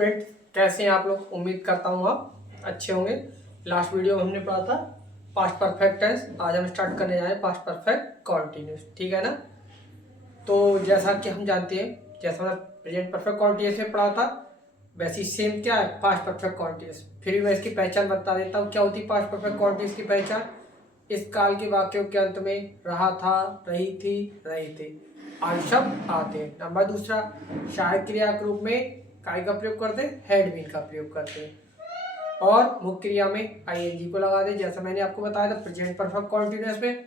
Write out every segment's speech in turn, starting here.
Friends, कैसे हैं आप लोग। उम्मीद करता हूँ आप अच्छे होंगे। लास्ट वीडियो में हमने पढ़ा था पास्ट परफेक्ट टेंस। आज हम स्टार्ट करने जा रहे हैं पास्ट परफेक्ट कॉन्टिन्यूस। ठीक है ना। तो जैसा कि हम जानते हैं, जैसा हमने प्रेजेंट परफेक्ट कॉन्टिन्यूस में पढ़ा था, वैसी सेम क्या है पास्ट परफेक्ट कॉन्टिन्यूस। फिर भी मैं इसकी पहचान बता देता हूँ। क्या होती है पास्ट परफेक्ट कॉन्टिन्यूस की पहचान? इस काल के वाक्यों के अंत में रहा था, रही थी, रहे थे आदि शब्द आते हैं। नंबर दूसरा, सहायक क्रिया के रूप में काय का प्रयोग करते हैं, हैड बीन का प्रयोग करते हैं। और मुख्य क्रिया में आईएनजी को लगा दे। जैसा मैंने आपको बताया था प्रेजेंट परफेक्ट कॉन्टिन्यूअस में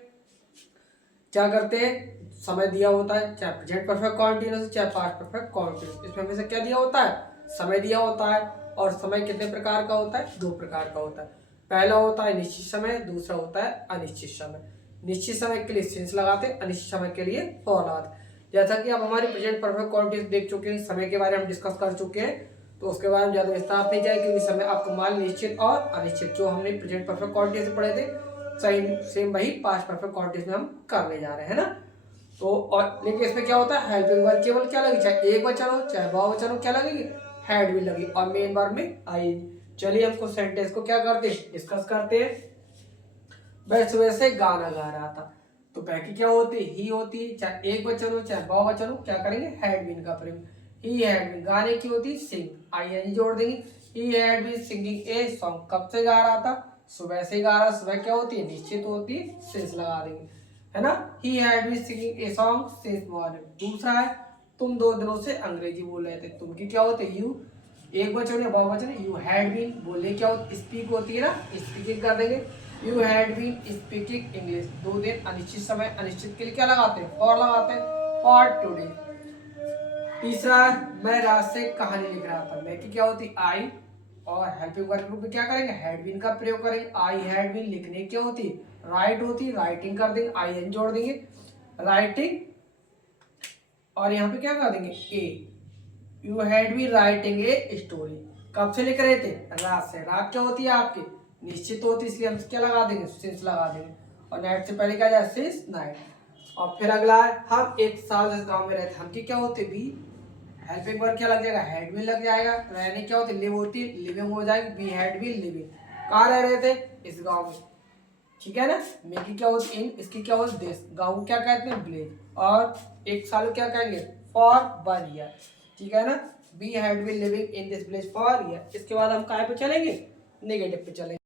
क्या करते हैं, समय दिया होता है, चाहे प्रेजेंट परफेक्ट कॉन्टिन्यूअस चाहे पास्ट परफेक्ट कॉन्टिन्यूअस। इसमें हमेशा क्या दिया होता है, समय दिया होता है। और समय कितने प्रकार का होता है, दो प्रकार का होता है। पहला होता है निश्चित समय, दूसरा होता है अनिश्चित समय। निश्चित समय के लिए सिंस लगाते हैं, अनिश्चित समय के लिए फॉर लगाते। जैसा कि आप हमारे प्रेजेंट परफेक्ट कॉन्टिन्यूअस देख चुके हैं, समय के बारे में हम डिस्कस कर चुके हैं, तो उसके बारे में ज्यादा विस्तार नहीं जाए, क्योंकि समय आपको मान निश्चित और अनिश्चित जो हमने प्रेजेंट परफेक्ट कॉन्टिन्यूअस से पढ़े थे, सेम वही पास्ट परफेक्ट कॉन्टिन्यूअस में हम करने जा रहे हैं ना। तो और लेकिन इसमें क्या होता है, हेल्पिंग वर्ब केवल क्या लगी, चाहे एक वचन हो चाहे बहुवचन हो, क्या लगेगी, हैड भी लगी। और मेन वर्ब में आई। चलिए हमको सेंटेंस को क्या करते हैं, डिस्कस करते हैं। वह सुबह से गाना गा रहा था। तो पहले क्या होती है, ही होती है। चाहे एक वचन हो चाहे बहुवचन हो, क्या करेंगे, हैड बीन का प्रयोग। ही हैड बीन, गाने की होती है सिंग, आईएनजी जोड़ देंगे। He had been singing a song, कब से गा रहा था, सुबह से गा रहा। सुबह क्या होती है, निश्चित होती है, सिंस लगा देंगे, है ना। He had been singing a song since morning. दूसरा है, तुम 2 दिनों से अंग्रेजी बोल रहे थे। तुम की क्या होती है, यू, एक वचन या बहुवचन, यू हैड बीन। बोले क्या होती, स्पीक होती है ना, स्पीकिंग कर देंगे। You had been speaking English. 2 दिन अनिश्चित समय, अनिश्चित के लिए क्या लगाते हैं, फॉर लगाते हैं, फॉर टुडे। तीसरा, मैं रात से कहानी लिख रहा था। मैं की क्या होती, आई। और हेल्पिंग वर्ब ग्रुप में क्या करेंगे, हैड बीन का प्रयोग करेंगे। आई हैड बीन लिखने की होती, राइट होती, राइटिंग कर देंगे, आई एन जोड़ देंगे, राइटिंग। और यहाँ पे क्या कर देंगे, A. You had be writing a story. कब से लिख रहे थे, रात से। रात क्या होती है आपकी, निश्चित होती, इसलिए हम क्या लगा देंगे, सिंस लगा देंगे। और नाइट से पहले क्या जाए, सिंस नाइट। और फिर अगला है, हम 1 साल इस गांव में रहते। हम की क्या होती, बी। हेल्पिंग वर्ब क्या लग जाएगा, हैड भी लग जाएगा। रहने क्या होती, लिव होती, लिविंग हो जाएगी, बी हैड बी लिविंग। कहाँ रह रहे थे, इस गांव में। ठीक है ना। मे की क्या होती, इन, इसकी क्या होती, देश। गांव को क्या कहते हैं, विलेज। और 1 साल को क्या कहेंगे, फॉर 1 ईयर। ठीक है ना। We had been living in this village for year. इसके बाद हम कहाँ पे चलेंगे, नेगेटिव पे चलेंगे।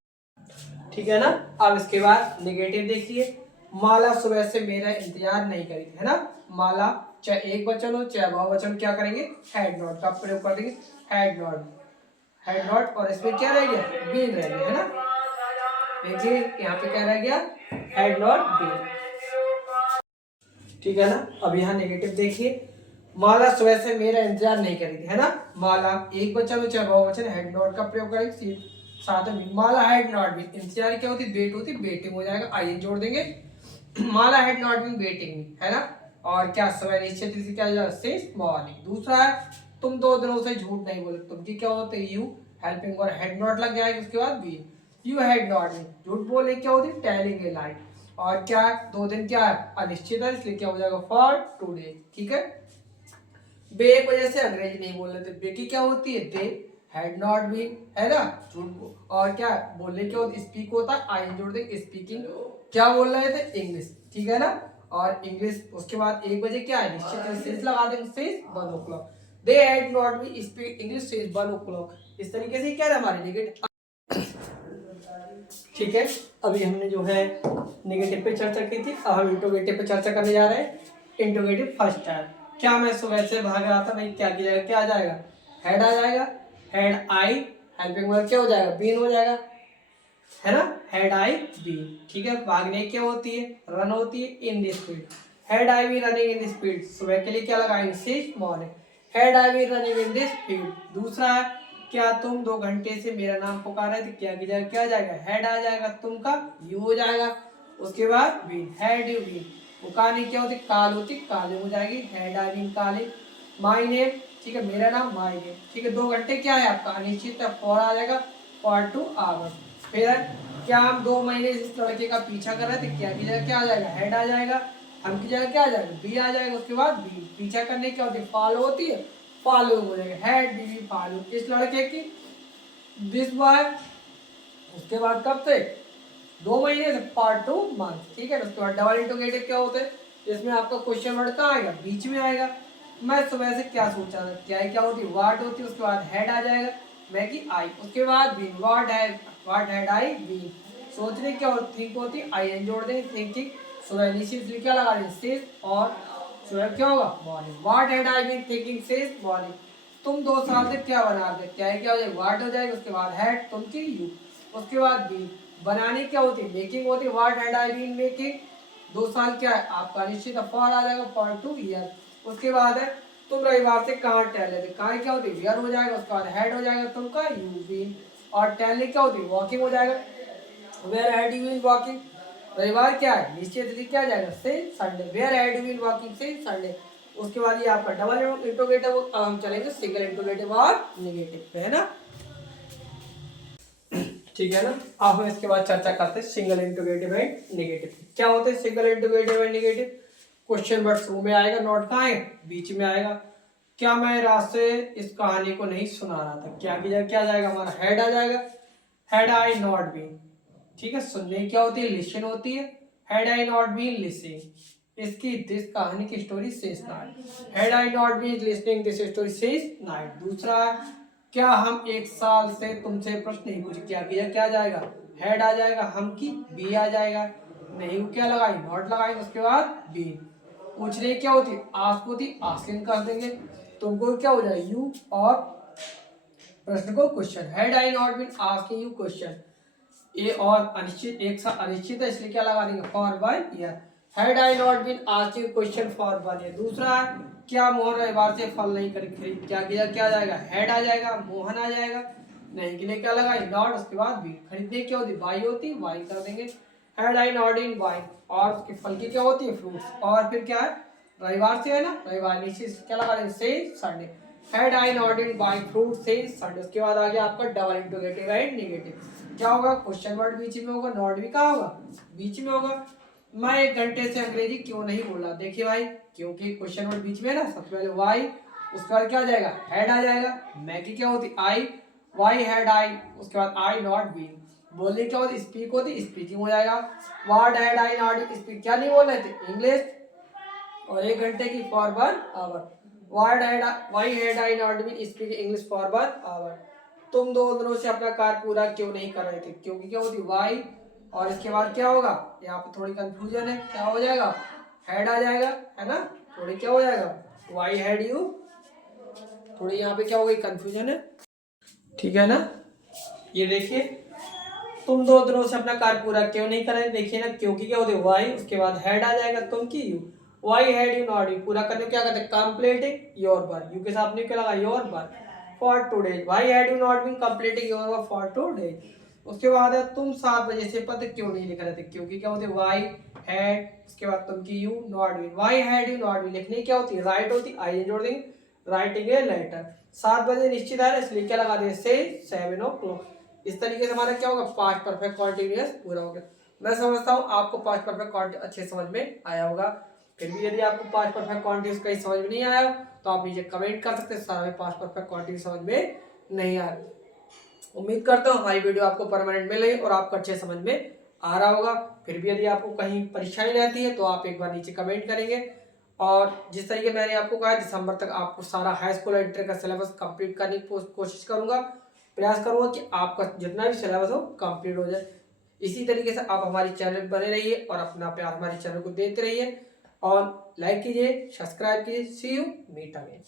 ठीक है ना। अब इसके बाद नेगेटिव देखिए। माला सुबह से मेरा इंतजार नहीं करी थी, है ना। माला चाहे एक वचन हो चाहे बहुवचन, क्या करेंगे, हैड नॉट का प्रयोग कर देंगे। Had not, had not. और इसमें क्या रह गया, बीन रह गया, है ना। देखिए यहाँ पे क्या रह गया, हैड नॉट बीन। ठीक है ना। अब यहाँ नेगेटिव देखिए। माला सुबह से मेरा इंतजार नहीं करी थी, है ना। माला एक वचन हो चाहे बहुवचन, हैड नॉट का प्रयोग करेंगे साथ में। माला हैड नॉट बीन, इंतजार क्या होती, वेट होती, वेटिंग हो जाएगा, आई एन जोड़ देंगे। माला हैड नॉट बीन वेटिंग, है ना। और क्या, सुबह निश्चित से क्या जाएगा, सिंस मॉर्निंग। दूसरा है, तुम 2 दिनों से झूठ नहीं बोले। तुम की क्या होते, यू। हेल्पिंग और हैड नॉट लग जाएगा, उसके बाद been. You had not been, झूठ बोले क्या होती, टेलिंग ए लाई। और क्या, 2 दिन क्या है, अनिश्चित है, इसलिए क्या हो जाएगा, फॉर 2 days। ठीक है। बे एक वजह से अंग्रेजी नहीं बोल रहे थे। बे की क्या होती है, दे हैड नॉट बीन, है ना। झूठ। और क्या बोलने क्या होती, स्पीक होता है, आई जोड़ दे, स्पीकिंग। क्या बोल रहे थे, इंग्लिश। ठीक है ना। और इंग्लिश, उसके बाद 1 बजे क्या है, निश्चित सिंस लगा देंगे, since 1 o'clock। They had not be speak English since 1 o'clock। इस तरीके से क्या है हमारे नेगेटिव। ठीक है। अभी हमने जो है नेगेटिव पे चर्चा की थी, अब हम इंट्रोगेटिव पे चर्चा करने जा रहे हैं। इंट्रोगेटिव फर्स्ट है, क्या मैं सुबह से भाग रहा था, भाई क्या किया जाएगा, क्या आ जाएगा, हेड आ जाएगा। हेड आई, हेल्पिंग वर्ब क्या हो जाएगा, बीन हो जाएगा, है ना। Had I be. ठीक है। भागने क्या होती है, रन होती है, in the speed. Had I be running in the speed. सुबह के लिए क्या लगाएंगे, six morning. Had I be running in the speed. दूसरा है, क्या तुम 2 घंटे से मेरा नाम पुकार रहे थे। क्या की जाएगा, क्या जाएगा, हेड आ जाएगा, तुम का यू हो जाएगा, उसके बाद बीन, हेड यू बीन। पुकारने क्या होती, काल होती, काले हो जाएगी, हेड आई बीन काले। माई नेम, ठीक है, मेरा नाम माई नेम। ठीक है। 2 घंटे क्या है आपका, अनिश्चित है, फॉर आ जाएगा, फॉर 2 आवर्स। फिर क्या हम 2 महीने इस लड़के का पीछा कर रहे थे, क्या की जाएगा, क्या आ जाएगा, हेड आ जाएगा। हम की जगह क्या आ जाएगा, बी आ जाएगा, उसके बाद बी। पीछा करने क्या होती है, फॉलो होती है, फालूम हो जाएगा, हैड बीन फालूम, इस लड़के की। दिस बॉय, उसके बाद कब से 2 महीने से, पार्ट 2 मंथ, ठीक है। उसके बाद डबल इंटरोगेटिव क्या होते हैं, इसमें आपका क्वेश्चन वर्ड कहाँ आएगा, बीच में आएगा। मैं सुबह से क्या सोचा था, क्या होती है, वाट होती है, उसके बाद हेड आ जाएगा, मैं की आई, उसके बाद been, what had I been, सोचने क्या होती, थिंक होती है, आई एन जोड़ देंगे, थिंकिंग। सुबह नीचे क्या लगा देंगे, सिंस, और सुबह क्या होगा, morning, what had I been thinking since morning. तुम 2 साल से क्या बना रहे, क्या है, क्या हो जाएगा, वाट हो जाएगा, उसके बाद हैड, तुम की यू, उसके बाद बीन, बनाने क्या होती है, मेकिंग होती है, what had I been making. 2 साल क्या है आपका, निश्चित फॉर आ जाएगा, फॉर 2 ईयर। उसके बाद है तुम रविवार से कहाँ टहले थे, कहाँ क्या होती है, वियर हो जाएगा, उसके बाद हेड हो जाएगा, तुम का यू बीन, और टहलने क्या होती है, वॉकिंग हो जाएगा, where had you been walking. रविवार क्या है, निश्चित क्या आ जाएगा, से Sunday, where had you been walking से संडे। उसके बाद ये आपका डबल इंट्रोगेटिव। अब हम चलेंगे सिंगल इंट्रोगेटिव और नेगेटिव पे, है ना, ठीक है ना। अब हम इसके बाद चर्चा करते हैं सिंगल इंट्रोगेटिव एंड नेगेटिव। क्या होते हैं single interrogative and negative, question word शुरू में आएगा, नॉट कहाँ है, बीच में आएगा। क्या मैं रात से इस कहानी को नहीं सुना रहा था, क्या किया, क्या जाएगा हमारा, हेड आ जाएगा, हैड आई नॉट बीन, ठीक है। सुनने क्या होती है, लिसन होती है, had I not been listening, इसकी दिस कहानी की story since night, had I not been listening this story since night. दूसरा, क्या हम 1 साल से तुमसे प्रश्न नहीं पूछे, क्या किया, क्या जाएगा, हेड आ जाएगा, हम की बी आ जाएगा, नहीं क्या लगाई, नॉट लगाई, उसके बाद बी। पूछने क्या होती, आस्क होती, आस्किंग कर देंगे, तुमको क्या हो जाएगा, यू, और प्रश्न को question, had I not been asking you question. A और अनिश्चित, एक साथ अनिश्चित है, इसलिए क्या लगा देंगे, for 1 year, had I not been asking question for 1 year. दूसरा है, क्या मोहन रविवार से फल नहीं खरीद, क्या किया, क्या जाएगा, हेड आ जाएगा, मोहन आ जाएगा, नहीं के लिए क्या लगाई, नॉट, उसके बाद बी। खरीदने क्या होती, बाई होती, बाई कर देंगे, had I not in by, और उसके फल की क्या होती है, फ्रूट्स, और फिर क्या है, रविवार से है ना, रविवार नीचे क्या लगा देंगे, से Sunday, had I not in by fruit से संडे। उसके बाद आ गया आपका डबल इंट्रोगेटिव एंड नेगेटिव। क्या होगा, क्वेश्चन वर्ड बीच में होगा, नॉट भी कहाँ होगा, बीच में होगा। मैं 1 घंटे से अंग्रेजी क्यों नहीं बोला, देखिए भाई, क्योंकि क्वेश्चन वर्ड बीच में है ना, सबसे पहले वाई, उसके बाद क्या आ जाएगा, हेड आ जाएगा, मैं की क्या होती, आई, वाई हैड आई, उसके बाद आई नॉट बीन, बोलने क्या होती, स्पीक होती, स्पीकिंग हो जाएगा, what had I not speak, क्या नहीं बोल रहे थे, इंग्लिश, और 1 घंटे की for 1 hour, why had I not been speak English for 1 hour. तुम 2 दिनों से अपना कार्य पूरा क्यों नहीं कर रहे थे, क्योंकि क्या होती, वाई, और इसके बाद क्या होगा, यहाँ पे थोड़ी कंफ्यूजन है, क्या हो जाएगा, हेड आ जाएगा, है ना, थोड़ी क्या हो जाएगा, वाई हैड यू, थोड़ी यहाँ पे क्या हो गई, कंफ्यूजन है, ठीक है ना। ये देखिए, तुम 2 दिनों से अपना कार्य पूरा क्यों नहीं कर रहे, देखिए ना, क्योंकि क्या होती है, वाई, उसके बाद हेड आ जाएगा, तुम की you, why had you not you, पूरा करने क्या करते हैं, कंप्लीटिंग योर वर्क, यू के साथ ने क्या लगा, your work for today, why had you not been completing your work for today. उसके बाद है, तुम 7 बजे से पत्र क्यों नहीं लिख रहे थे, क्योंकि क्या होते हैं, वाई हैड, उसके बाद तुम की you, not been, why had you not been, लिखने क्या होती है, राइट होती, आई जोड़ देंगे, राइटिंग ए लेटर। 7 बजे निश्चित है, इसलिए क्या लगा देंगे, से 7 o'clock। इस तरीके से हमारा क्या होगा, पास्ट परफेक्ट कॉन्टिन्यूअस पूरा हो गया। मैं समझता हूँ आपको पास्ट परफेक्ट कॉन्टिन्यूअस अच्छे समझ में आया होगा। फिर भी यदि आपको पास्ट परफेक्ट कॉन्टिन्यूअस कहीं समझ में नहीं आया तो आप नीचे कमेंट कर सकते हैं, सारा पास्ट परफेक्ट कॉन्टिन्यूअस समझ में नहीं आया। उम्मीद करता हूँ हमारी वीडियो आपको परमानेंट मिल रही और आपको अच्छे समझ में आ रहा होगा। फिर भी यदि आपको कहीं परेशानी रहती है तो आप एक बार नीचे कमेंट करेंगे। और जिस तरीके मैंने आपको कहा दिसंबर तक आपको सारा हाई स्कूल और इंटर का सिलेबस कंप्लीट करने की कोशिश करूंगा, प्रयास करूंगा कि आपका जितना भी सिलेबस हो कंप्लीट हो जाए। इसी तरीके से आप हमारी चैनल बने रहिए और अपना प्यार हमारे चैनल को देते रहिए और लाइक कीजिए, सब्सक्राइब कीजिए। सी यू, मीट अगेन।